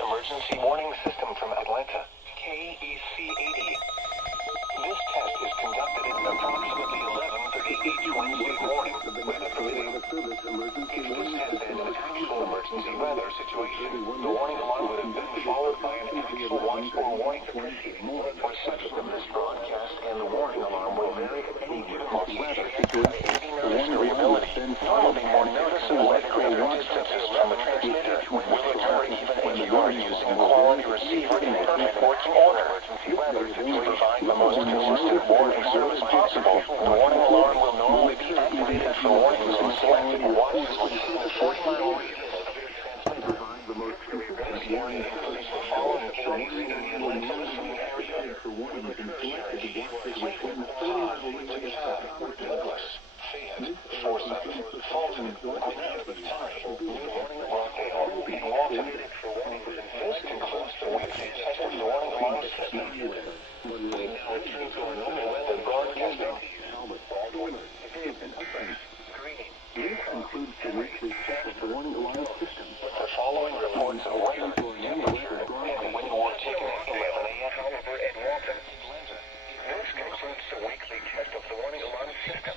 Emergency Warning System from Atlanta, KEC 80. This test is conducted at approximately 11:30 each Wednesday morning, weather permitting. If this had been an actual emergency weather situation, the warning alarm would have been followed by an actual watch or warning proceeding. Reception of this broadcast and the warning alarm will vary at any given location by 80 notice variability. Normally, more notice and greater distances from the transmitter will occur even if you are using a quality receiver in perfect working order. Emergency weather to provide the most consistent warning service possible. The warning alarm will normally be activated for warnings on selected watches within the 40-mile radius of your transmitter. This warning includes the following areas in the Atlanta listening area: Cleveland, Todd, DeKalb, Douglas, Fayette, Forsyth, Fulton, Gwinnett, Pine, Newport, Rockdale, and Walton. This concludes the weekly test of the warning alarm system. We now return to our normal weather broadcasting. This concludes the weekly test of the warning alarm system. The following reports of weather, temperature, and wind were taken at 11 a.m. However, in Walton, Atlanta. This concludes the weekly test of the warning alarm system.